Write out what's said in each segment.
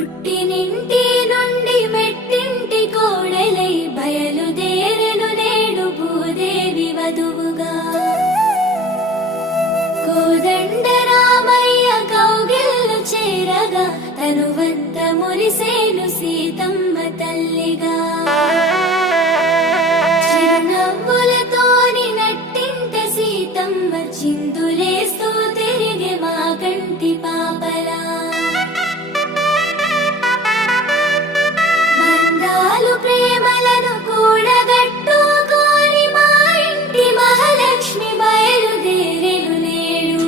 పుట్టినింటి నుండి మెట్టింటి కోడలై బయలుదేరెను నేడు భూదేవి వధువుగా. కోదండ రామయ్య కౌగిళ్ళు చేరగా తనువంత మురిసేను సీతమ్మ తల్లిగా. చిరునవ్వులతోని నట్టింట సీతమ్మ చిందులేస్తూ తిరిగి మా కంటి పాపలా. ప్రేమలను కూడగట్టుకొని మా ఇంటి మహాలక్ష్మి బయలుదేరెను నేడు.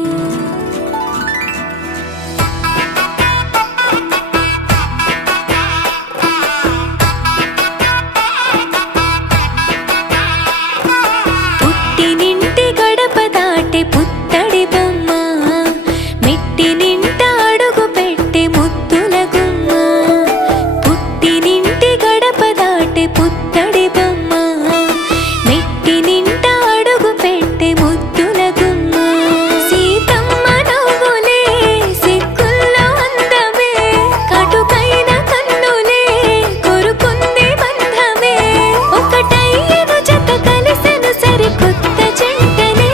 పుట్టినింటి గడప దాటే పుత్తడి బొమ్మ, మెట్టినింట అడుగు పెట్టే ముద్దుల గుమ్మ. పుట్టినింటి గడప దాటే పుత్తడి బొమ్మ, మెట్టినింట అడుగు పెట్టే ముద్దుల గుమ్మ. సీతమ్మ నవ్వులే సిగ్గుల్లో అందమే, కటుకైన కన్నులే కొరుకుంది బంధమే. ఒకటయ్యను జత కలిసెను సరికొత్త జంటనే.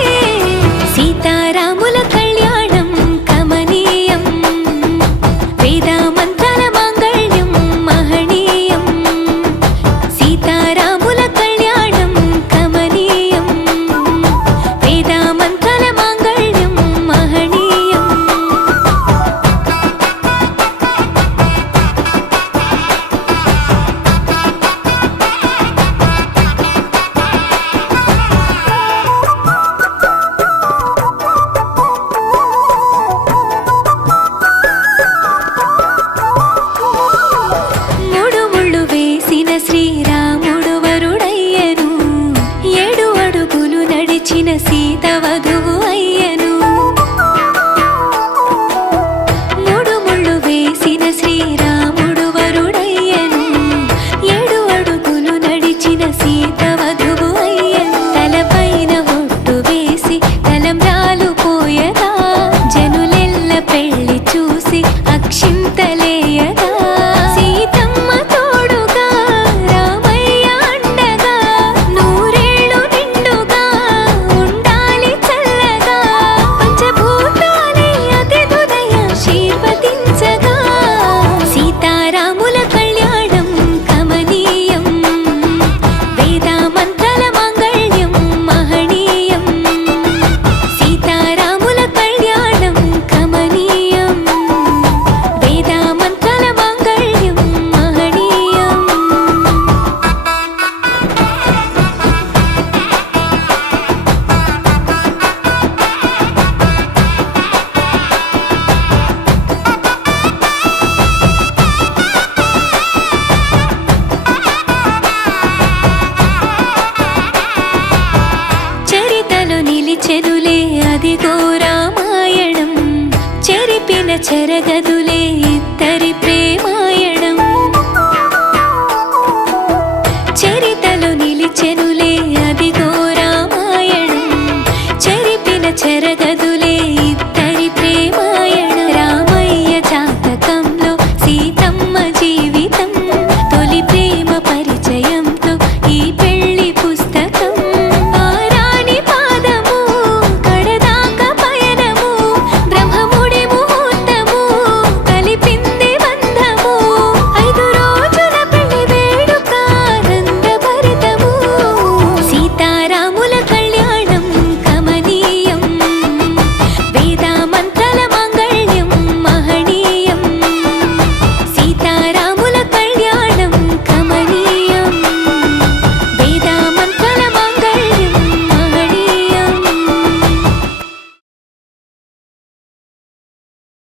సీతారాముల కళ్యాణం కమనీయం, వేద మంత్రాల మాంగళ్యం మహనీయం. సీతారాముల కళ్యాణం కమనీయం, వేద మంత్రాల మాంగళ్యం మహనీయం. మూడు ముళ్ళు వేసిన శ్రీరాముడు వరుడయ్యను, 7 అడుగులు నడిచిన సీత వధువు అయ్యను. మూడు ముళ్ళు వేసిన శ్రీరాముడు వరుడయ్యను, 7 అడుగులు నడిచిన సీత వధువు అయ్యను. తలపైన ఒట్టు వేసి తలంబ్రాలు పోయగా, జనులెల్ల పెళ్లి చూసి అక్షింతలేయగా.